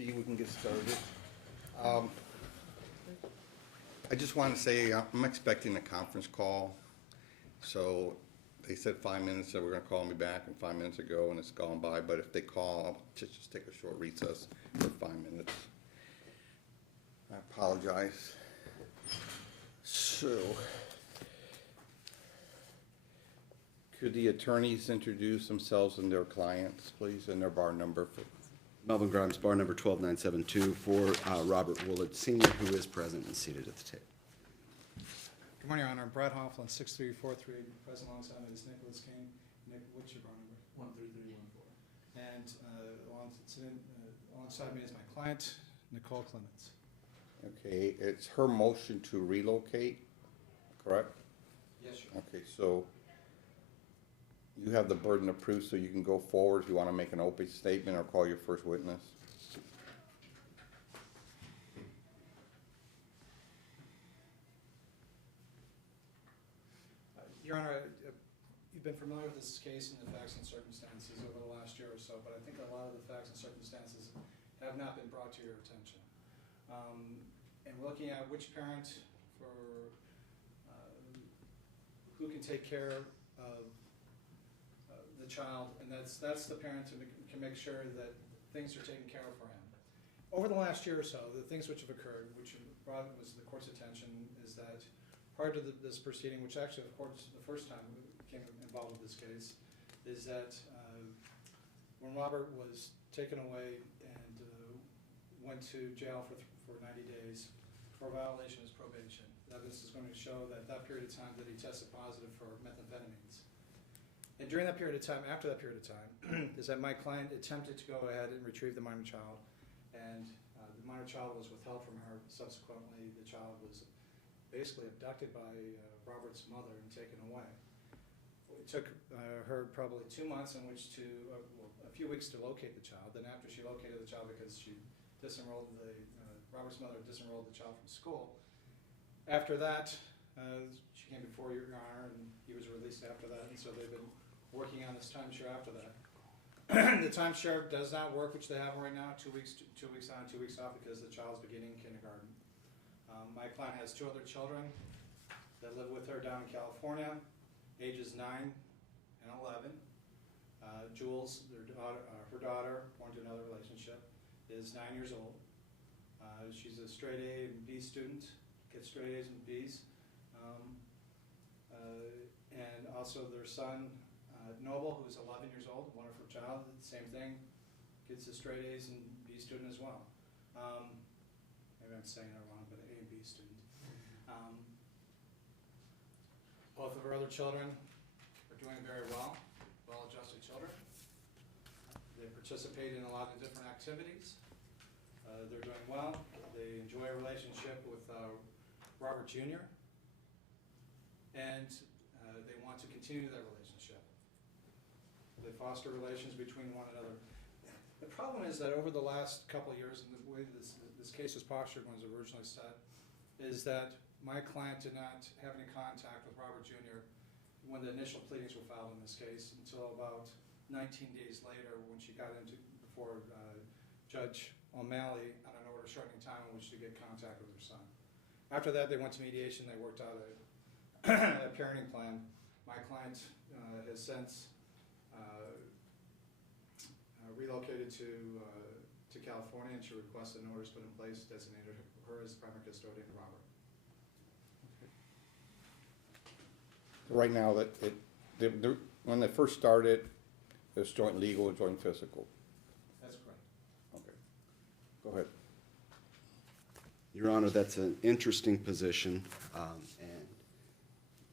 proceed, we can get started. I just want to say I'm expecting a conference call. So they said 5 minutes, that we're going to call me back, and 5 minutes ago, and it's gone by. But if they call, I'll just take a short recess for 5 minutes. I apologize. So, could the attorneys introduce themselves and their clients, please, and their bar number? Melvin Grimes, bar number 12972 for Robert Woolard Sr., who is present and seated at the table. Good morning, Your Honor. I'm Brad Hofflin, 63438, present alongside me is Nicholas King. Nick, what's your bar number? 13314. And alongside me is my client, Nicole Clemens. Okay, it's her motion to relocate, correct? Yes, Your Honor. Okay, so you have the burden of proof, so you can go forward if you want to make an opening statement or call your first witness. Your Honor, you've been familiar with this case and the facts and circumstances over the last year or so, but I think a lot of the facts and circumstances have not been brought to your attention. And looking at which parent who can take care of the child, and that's the parent who can make sure that things are taken care of for him. Over the last year or so, the things which have occurred, which brought was the court's attention, is that prior to this proceeding, which actually the court's the first time we became involved with this case, is that when Robert was taken away and went to jail for 90 days for violation of his probation, evidence is going to show that period of time that he tested positive for methamphetamines. And during that period of time, after that period of time, is that my client attempted to go ahead and retrieve the minor child, and the minor child was withheld from her. Subsequently, the child was basically abducted by Robert's mother and taken away. It took her probably 2 months in which to, a few weeks to locate the child. Then after she located the child, because she disenrolled Robert's mother disenrolled the child from school. After that, she came before Your Honor, and he was released after that, and so they've been working on this timeshare after that. The timeshare does not work, which they have right now, 2 weeks on, 2 weeks off, because the child's beginning kindergarten. My client has 2 other children that live with her down in California, ages 9 and 11. Jules, her daughter, born to another relationship, is 9 years old. She's a straight A and B student, gets straight A's and B's. And also their son, Noble, who's 11 years old, a wonderful child, same thing, gets a straight A's and B student as well. Maybe I'm saying it wrong, but A and B student. Both of her other children are doing very well, well-adjusted children. They participate in a lot of different activities. They're doing well. They enjoy a relationship with Robert Jr. And they want to continue that relationship. They foster relations between one another. The problem is that over the last couple of years, and the way this case was postured when it was originally set, is that my client did not have any contact with Robert Jr. when the initial pleadings were filed in this case until about 19 days later, when she got into before Judge O'Malley on an order shortening time in which to get contact with her son. After that, they went to mediation. They worked out a parenting plan. My client has since relocated to California, and she requested an order put in place, designated her as primary custodian of Robert. Right now, when they first started, it was joint legal and joint physical. That's correct. Okay. Go ahead. Your Honor, that's an interesting position, and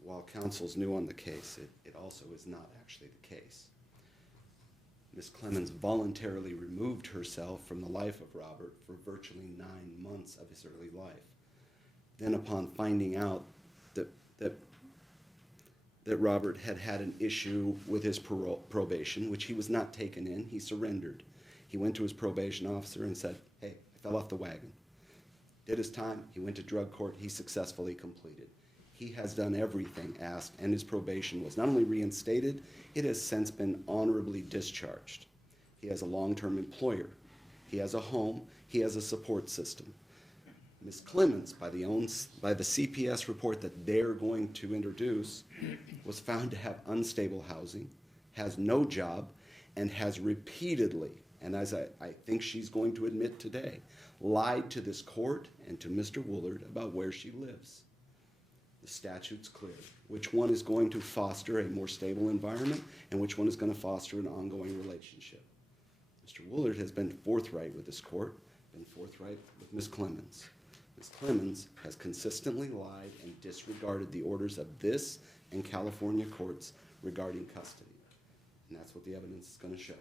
while counsel's new on the case, it also is not actually the case. Ms. Clemens voluntarily removed herself from the life of Robert for virtually 9 months of his early life. Then upon finding out that Robert had an issue with his probation, which he was not taken in, he surrendered. He went to his probation officer and said, hey, I fell off the wagon. Did his time, he went to drug court, he successfully completed. He has done everything asked, and his probation was not only reinstated, it has since been honorably discharged. He has a long-term employer. He has a home. He has a support system. Ms. Clemens, by the CPS report that they're going to introduce, was found to have unstable housing, has no job, and has repeatedly, and as I think she's going to admit today, lied to this court and to Mr. Woolard about where she lives. The statute's clear. Which one is going to foster a more stable environment and which one is going to foster an ongoing relationship? Mr. Woolard has been forthright with this court, been forthright with Ms. Clemens. Ms. Clemens has consistently lied and disregarded the orders of this and California courts regarding custody. And that's what the evidence is going to show.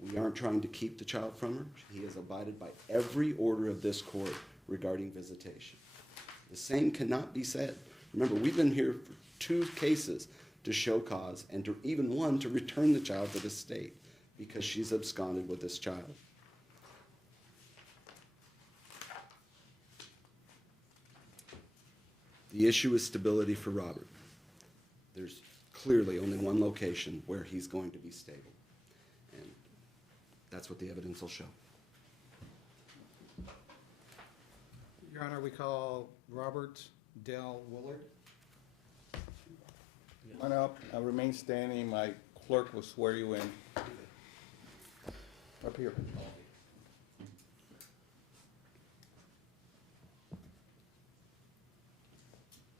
We aren't trying to keep the child from her. He has abided by every order of this court regarding visitation. The same cannot be said. Remember, we've been here for 2 cases to show cause and to even one to return the child to the state because she's absconded with this child. The issue is stability for Robert. There's clearly only one location where he's going to be stable. And that's what the evidence will show. Your Honor, we call Robert Dale Woolard. Come on up, remain standing, my clerk will swear you in. Up here.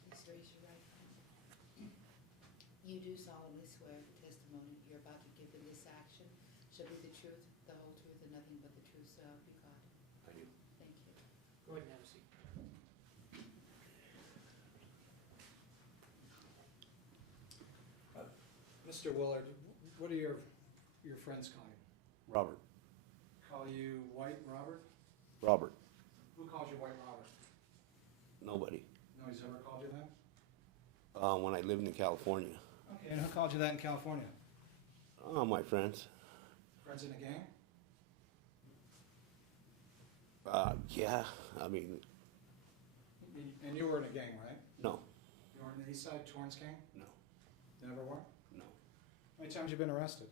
Please raise your right hand. You do solemnly swear the testimony you're about to give in this action shall be the truth, the whole truth, and nothing but the truth, so help you God. I do. Thank you. Go ahead and have a seat. Mr. Woolard, what do your friends call you? Robert. Call you White Robert? Robert. Who calls you White Robert? Nobody. Nobody's ever called you that? When I lived in California. Okay, and who called you that in California? My friends. Friends in a gang? Yeah, I mean, And you were in a gang, right? no, You were in the East Side Torrance gang? no, Never were? no. How many times have you been arrested?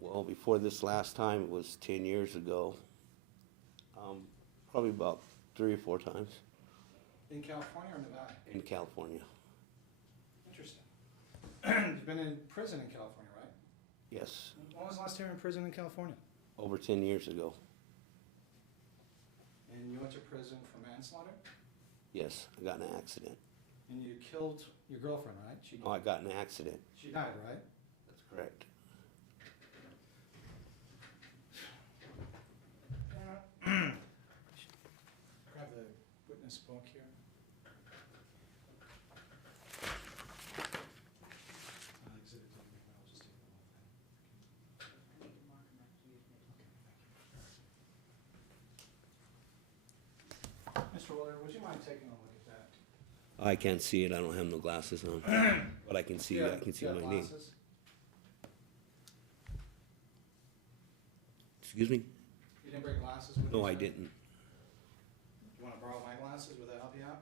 Well, before this last time, it was 10 years ago. Probably about 3 or 4 times In California or Nevada? in California. Interesting. You've been in prison in California, right? Yes, When was the last time you were in prison in California? over 10 years ago. And you went to prison for manslaughter? Yes, I got in an accident. And you killed your girlfriend, right? No, I got in an accident. She died, right? That's correct. Grab the witness book here. Exhibit D, I'll just take the whole thing. I need to mark them after you admit. Mr. Willard, would you mind taking a look at that? I can't see it. I don't have no glasses on. But I can see Yeah, I can see you my have name. glasses? Excuse me? You didn't bring glasses with you? No, I sir? didn't. You want to borrow my glasses? Would that help you out?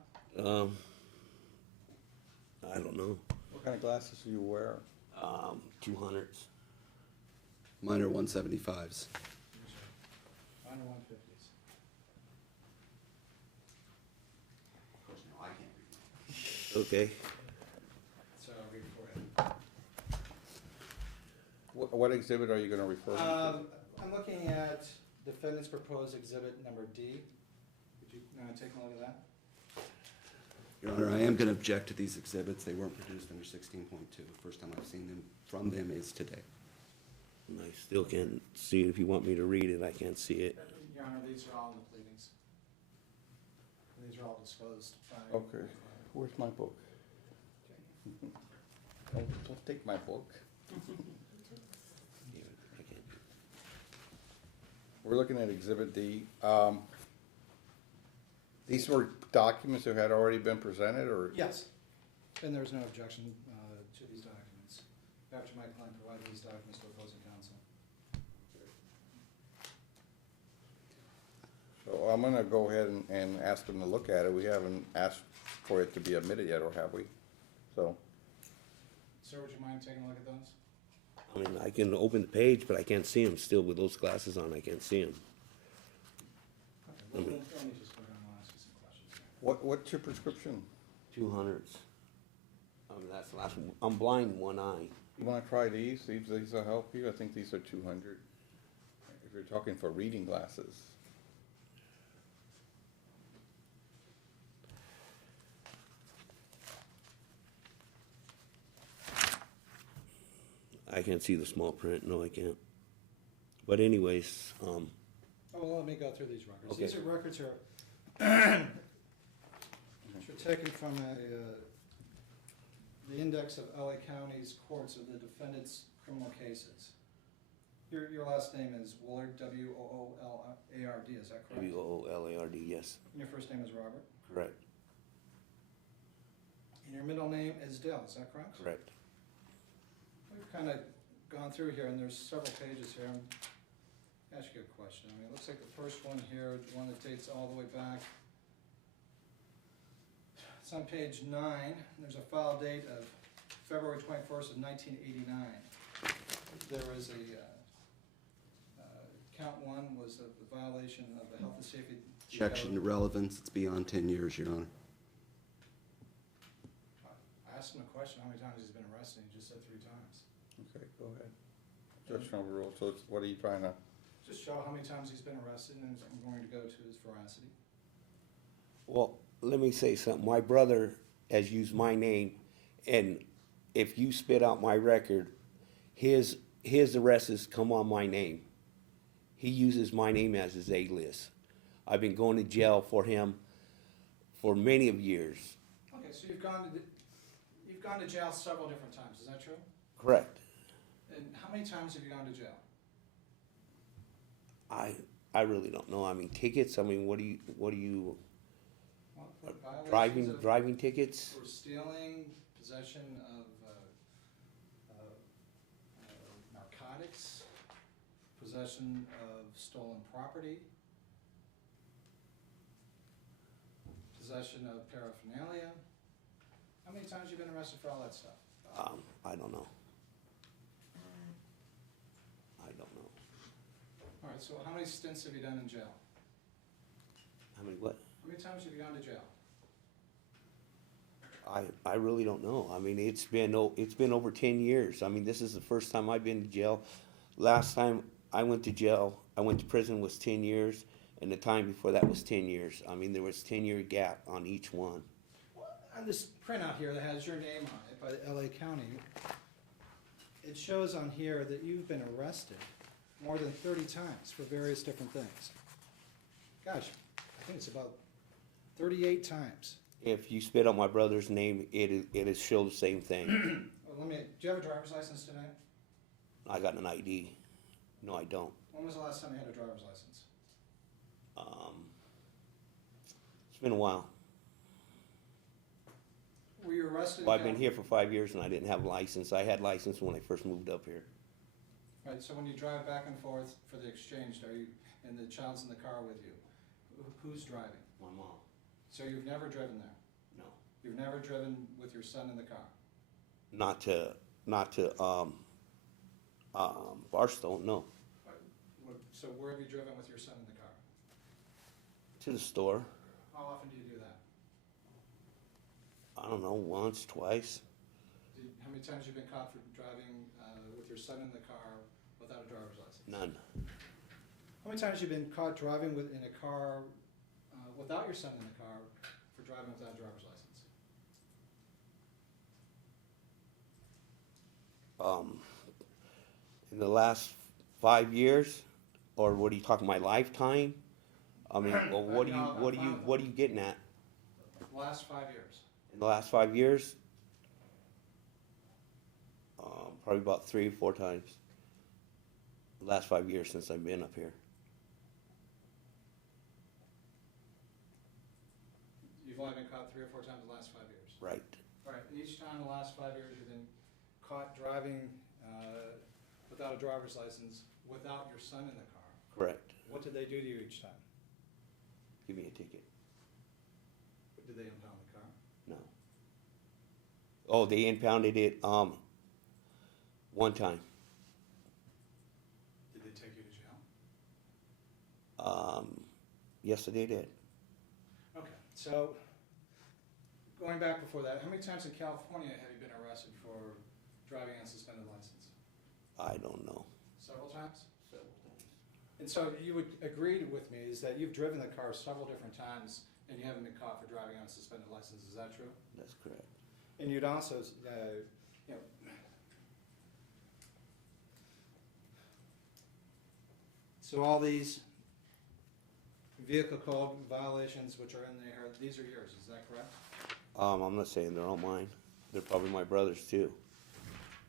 I don't know. What kind of glasses do you wear? 200s. Mine are 175s. Under 150s. Of course, no, I can't read. Okay. So I'll read for you. What exhibit are you gonna refer me to? I'm looking at defendant's proposed exhibit number D. Would you take a look at that? Your Honor, I am going to object to these exhibits. They weren't produced under 16.2. The first time I've seen them from them is today. And I still can't see it. If you want me to read it, I can't see it. Your Honor, these are all in the pleadings. These are all disclosed by. Okay, where's my book? Don't take my book. Yeah, I can't. We're looking at Exhibit D. These were documents that had already been presented, or? Yes, and there's no objection to these documents. After my client provided these documents to opposing counsel. So I'm gonna go ahead and ask them to look at it. We haven't asked for it to be admitted yet, or have we? So, Sir, would you mind taking a look at those? I mean, I can open the page, but I can't see him still with those glasses on. I can't see him. Okay, well, let me just go down and ask you some questions here. What's your prescription? 200s. That's the last one. I'm blind in one eye. You wanna try these? These will help you. I think these are 200. If you're talking for reading glasses. I can't see the small print. No, I can't. But anyways, Oh, well, let me go through these records. Okay. These are records here, which are taken from the index of LA County's courts of the defendant's criminal cases. Your last name is Woolard, W-O-O-L-A-R-D, is that correct? WOOLARD, yes. And your first name is Robert? Correct. And your middle name is Dale, is that correct? Correct. We've kind of gone through here, and there's several pages here. I'm gonna ask you a question. I mean, it looks like the first one here, the one that dates all the way back. It's on page 9. There's a file date of February 21st of 1989. There was count 1 was the violation of the health and safety. Objection to relevance, it's beyond 10 years, Your Honor. I asked him a question, how many times he's been arrested, and he just said 3 times. Okay, go ahead. Judge overruled. So what are you trying to? Just show how many times he's been arrested, and I'm going to go to his veracity. Well, let me say something. My brother has used my name, and if you spit out my record, his arrests come on my name. He uses my name as his alias. I've been going to jail for him for many of years. Okay, so you've gone to jail several different times, is that true? Correct. And how many times have you gone to jail? I really don't know. I mean, tickets. I mean, what do you Well, for violations driving of- tickets? For stealing, possession of narcotics, possession of stolen property, possession of paraphernalia. How many times have you been arrested for all that stuff? I don't know. I don't know. All right, so how many stints have you done in jail? How many what? How many times have you gone to jail? I really don't know. I mean, it's been over 10 years. I mean, this is the first time I've been to jail. Last time I went to jail, I went to prison was 10 years, and the time before that was 10 years. I mean, there was 10-year gap on each one. On this printout here that has your name on it by the LA County, it shows on here that you've been arrested more than 30 times for various different things. Gosh, I think it's about 38 times. If you spit out my brother's name, it'll show the same thing. Well, do you have a driver's license today? I got an ID. No, I don't. When was the last time you had a driver's license? It's been a while. Were you arrested? Well, I've been here for 5 years and I didn't have a license. I had license when I first moved up here. Right, so when you drive back and forth for the exchange, are you, and the child's in the car with you, who's driving? My mom. So you've never driven there? No. You've never driven with your son in the car? Not to Barstow, no. So where have you driven with your son in the car? To the store. How often do you do that? I don't know, once, twice. How many times have you been caught for driving with your son in the car without a driver's license? None. How many times have you been caught driving in a car without your son in the car for driving without a driver's license? In the last 5 years, or what are you talking, my lifetime? I mean, well, what are you getting at? The last 5 years. In the last 5 years, probably about 3 or 4 times. The last 5 years since I've been up here. You've only been caught 3 or 4 times in the last 5 years. Right. All right, and each time in the last 5 years, you've been caught driving without a driver's license, without your son in the car. Correct. What did they do to you each time? Give me a ticket. Did they impound the car? No. Oh, they impounded it. One time. Did they take you to jail? Yes, they did. Okay, so going back before that, how many times in California have you been arrested for driving on suspended license? I don't know. Several times? And so you would agree with me is that you've driven the car several different times and you haven't been caught for driving on a suspended license, is that true? That's correct. And you'd also, you know, so all these vehicle code violations which are in there, these are yours, is that correct? I'm not saying they're all mine. They're probably my brother's too.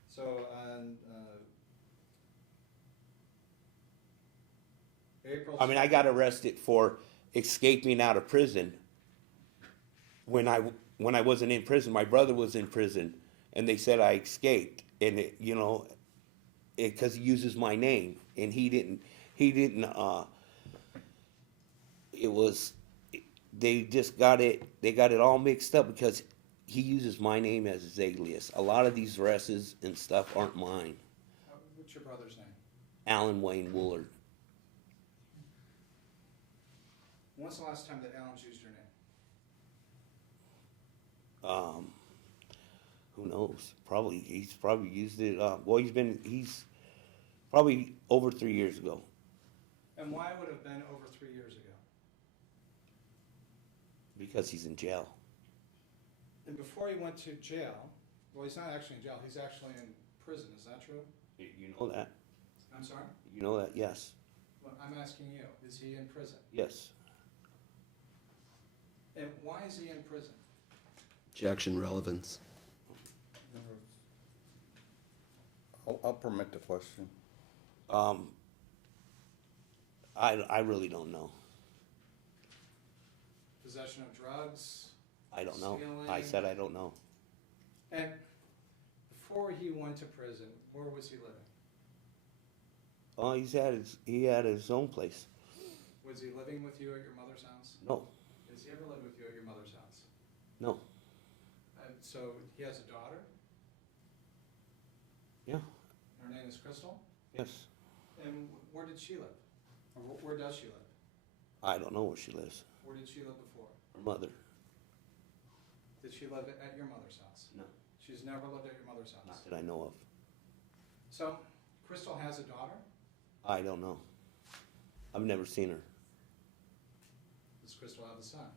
So on April. I mean, I got arrested for escaping out of prison. When I wasn't in prison, my brother was in prison, and they said I escaped, and because he uses my name, and he didn't. It was, they just got it. They got it all mixed up because he uses my name as his alias. A lot of these arrests and stuff aren't mine. What's your brother's name? Alan Wayne Woolard. When's the last time that Alan's used your name? Who knows? He's probably used it. He's probably over 3 years ago. And why would it have been over 3 years ago? Because he's in jail. And before he went to jail, well, he's not actually in jail, he's actually in prison, is that true? You know that? I'm sorry? You know that? Yes. Well, I'm asking you, is he in prison? Yes. And why is he in prison? Objection, relevance. I'll permit the question. I really don't know. Possession of drugs? I don't know. Stealing? I said I don't know. And before he went to prison, where was he living? Oh, he had his own place. Was he living with you at your mother's house? No. Has he ever lived with you at your mother's house? No. So he has a daughter? Yeah. Her name is Crystal? Yes. And where did she live? Or where does she live? I don't know where she lives. Where did she live before? Her mother. Did she live at your mother's house? No. She's never lived at your mother's house? Not that I know of. So, Crystal has a daughter? I don't know. I've never seen her. Does Crystal have a son?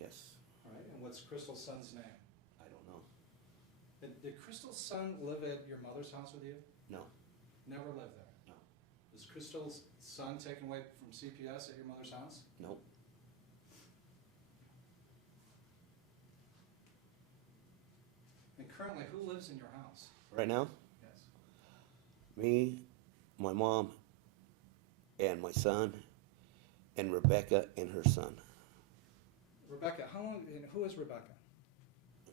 Yes. All right, and what's Crystal's son's name? I don't know. Did Crystal's son live at your mother's house with you? No. Never lived there? No. Was Crystal's son taken away from CPS at your mother's house? No. And currently, who lives in your house? Right now, Yes. me, my mom, and my son, and Rebecca and her son. Rebecca, how long, and who is Rebecca?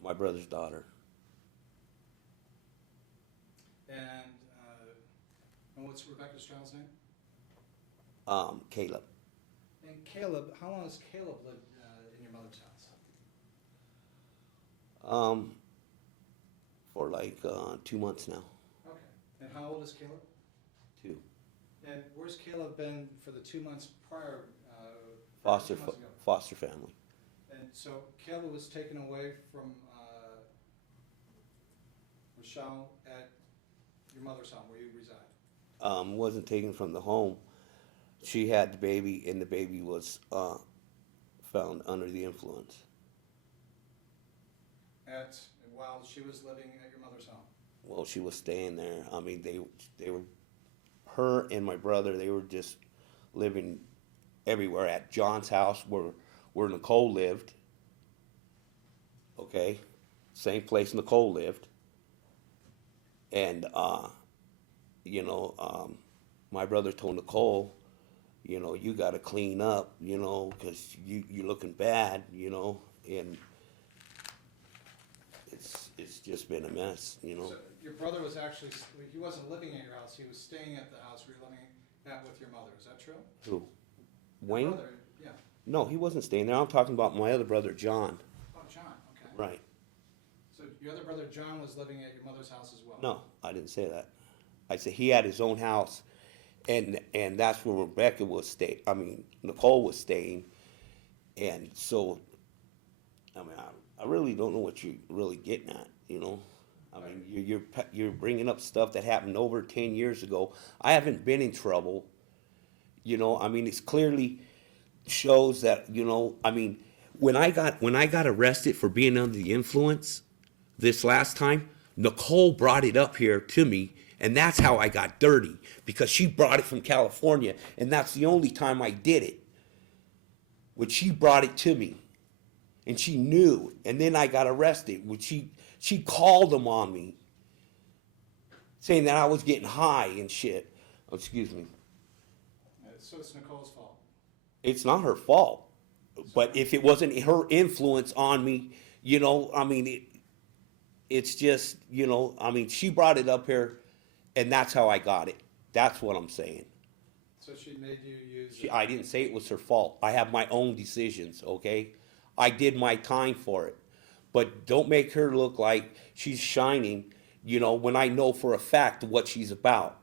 My brother's daughter. And what's Rebecca's child's name? Caleb. And Caleb, how long has Caleb lived in your mother's house? For like 2 months now. Okay. And how old is Caleb? 2. And where's Caleb been for the 2 months prior? Foster 2 months ago? foster family. And so Caleb was taken away from Rochelle at your mother's home where you reside. Wasn't taken from the home. She had the baby, and the baby was found under the influence. While she was living at your mother's home. Well, she was staying there. I mean, they were, her and my brother, they were just living everywhere. At John's house, where Nicole lived. Okay, same place Nicole lived. And my brother told Nicole, you got to clean up, because you're looking bad, and it's just been a mess, So your brother was actually, he wasn't living at your house, he was staying at the house where you're living at with your mother, is that true? Who? Your Wayne? brother, yeah. No, he wasn't staying there. I'm talking about my other brother, John. Oh, John, okay. Right. So your your other brother John was living at your mother's house as well? No, I didn't say that. I said he had his own house, and that's where Rebecca was staying. I mean, Nicole was staying, and so, I mean, I really don't know what you're really getting at, you know. I mean, you're bringing up stuff that happened over 10 years ago. I haven't been in trouble, you know. I mean, it's clearly shows that, you know. I mean, when I got arrested for being under the influence this last time, Nicole brought it up here to me, and that's how I got dirty, because she brought it from California, and that's the only time I did it. When she brought it to me, and she knew, and then I got arrested. When she called them on me, saying that I was getting high and shit. Oh, excuse me. So it's Nicole's fault. It's not her fault. But if it wasn't her influence on me, you know, I mean, it's just, you know, I mean, she brought it up here, and that's how I got it. That's what I'm saying. So she made you use. I didn't say it was her fault. I have my own decisions, okay? I did my time for it. But don't make her look like she's shining, you know, when I know for a fact what she's about.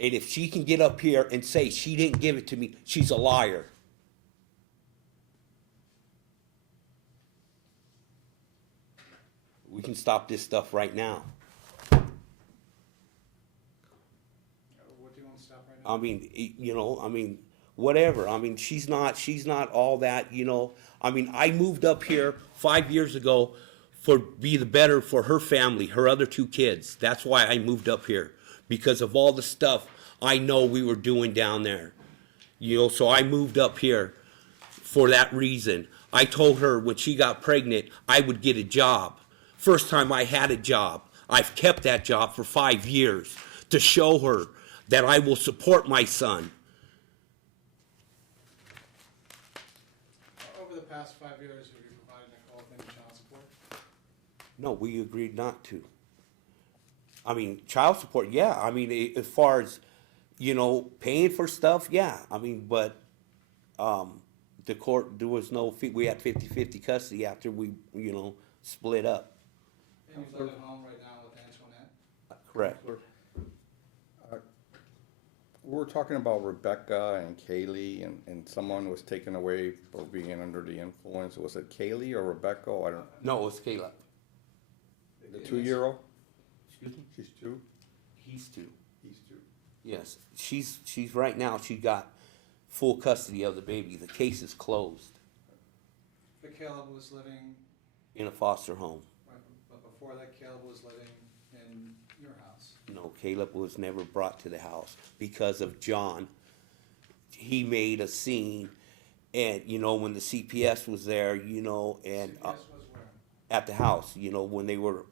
And if she can get up here and say she didn't give it to me, she's a liar. We can stop this stuff right now. What do you want to stop right now? I mean, you know, I mean, whatever. I mean, she's not all that, you know. I mean, I moved up here 5 years ago for be the better for her family, her other 2 kids. That's why I moved up here, because of all the stuff I know we were doing down there. You know, so I moved up here for that reason. I told her when she got pregnant, I would get a job. First time I had a job. I've kept that job for 5 years to show her that I will support my son. Over the past 5 years, have you provided Nicole with any child support? No, we agreed not to. I mean, child support, yeah. I mean, as far as, you know, paying for stuff, yeah. I mean, but the court, there was no fee. We had 50-50 custody after we, you know, split up. And you live at home right now with Antoinette? Correct. We were talking about Rebecca and Kaylee, and someone was taken away for being under the influence. Was it Kaylee or Rebecca? I don't. No, it was Caleb. The 2-year-old? Excuse me? She's 2? He's 2. He's 2. Yes, she's right now. She got full custody of the baby. The case is closed But Caleb was living, in a foster home. but before that, Caleb was living in your house. No, Caleb was never brought to the house because of John. He made a scene, and you know when the CPS was there, you know, and CPS was where? at the house, you know, when they were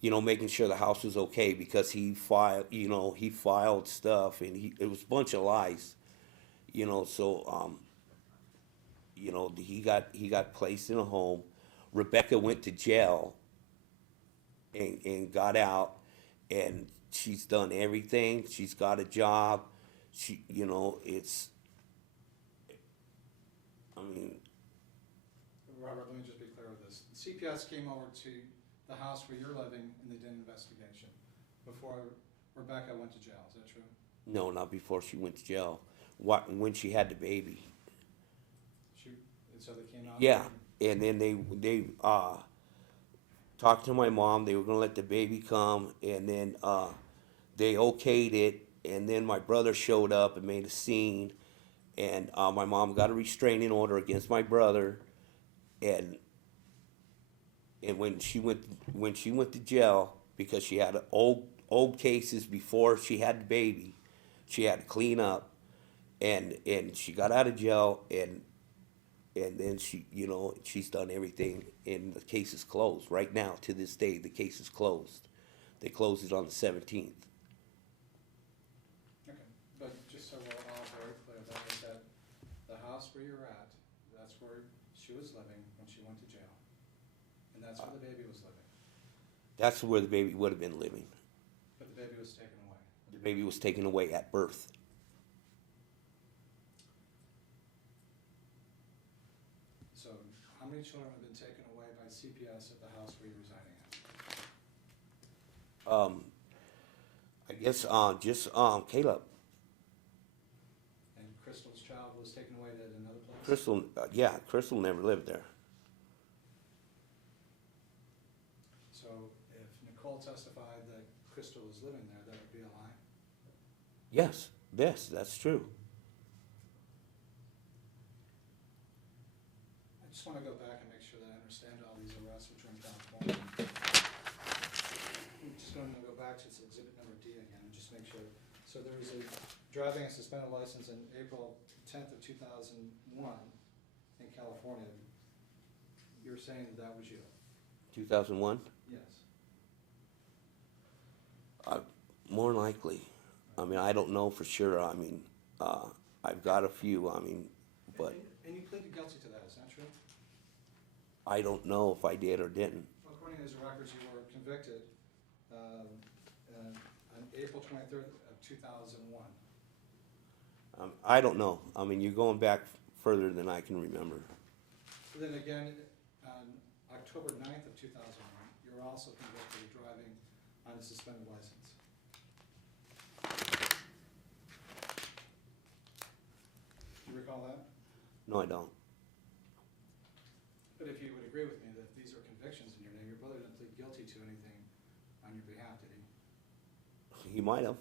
you know, making sure the house was okay, because he filed stuff, and it was a bunch of lies, you know. So you know, he got placed in a home. Rebecca went to jail and got out, and she's done everything. She's got a job. She, you know, I mean, Robert, let me just be clear with this. CPS came over to the house where you're living, and they did an investigation before Rebecca went to jail. Is that true? no, not before she went to jail. When she had the baby. And so they came out? Yeah, and then they talked to my mom. They were gonna let the baby come, and then they okayed it. And then my brother showed up and made a scene, and my mom got a restraining order against my brother, and when she went to jail, because she had old cases before she had the baby, she had to clean up, and she got out of jail, and then she, you know, she's done everything, and the case is closed right now. To this day, the case is closed. They closed it on the 17th. Okay, but just so we're all very clear, that was at the house where you're at, that's where she was living when she went to jail. And that's where the baby was living. That's where the baby would have been living. But the baby was taken away. The baby was taken away at birth. how many children have been taken away by CPS at the house where you're residing at? I guess, just, Caleb. And Crystal's child was taken away at another place? Crystal, yeah, Crystal never lived there. So if Nicole testified that Crystal was living there, that would be a lie? Yes, that's true. I just want to go back and make sure that I understand all these arrests which are in California. I'm just going to go back to exhibit number D again and just make sure. So there was a driving a suspended license in April 10th of 2001 in California. You're saying that was you? 2001? Yes. More likely. I mean, I don't know for sure. I mean, I've got a few, I mean, but And you pleaded guilty to that, is that true? I don't know if I did or didn't. Well, according to his records, you were convicted on April 23rd of 2001. I don't know. I mean, you're going back further than I can remember. Then again, on October 9th of 2001, you were also convicted of driving on a suspended license. Do you recall that? No, I don't. But if you would agree with me that these are convictions in your name, your brother didn't plead guilty to anything on your behalf, did he? He might have.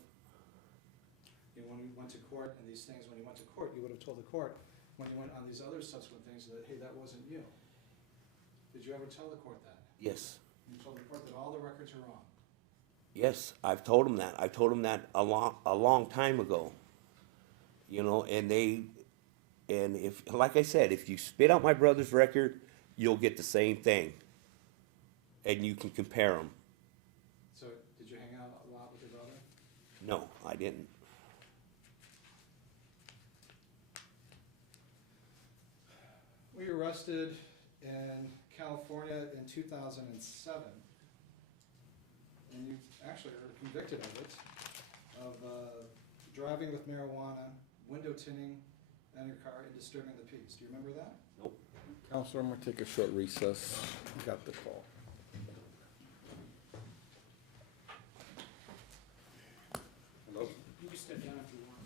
You know, when he went to court and these things, when he went to court, you would have told the court, when he went on these other subsequent things, that, hey, that wasn't you. Did you ever tell the court that? Yes. You told the court that all the records are wrong. Yes, I've told him that. I told him that a long time ago. You know, and if, like I said, if you spit out my brother's record, you'll get the same thing. And you can compare them. So did you hang out a lot with your brother? No, I didn't. We were arrested in California in 2007. And you actually are convicted of it, of driving with marijuana, window tinting on your car, and disturbing the peace. Do you remember that? Nope. Counselor, I'm gonna take a short recess. Got the call. Hello? You can step down if you want.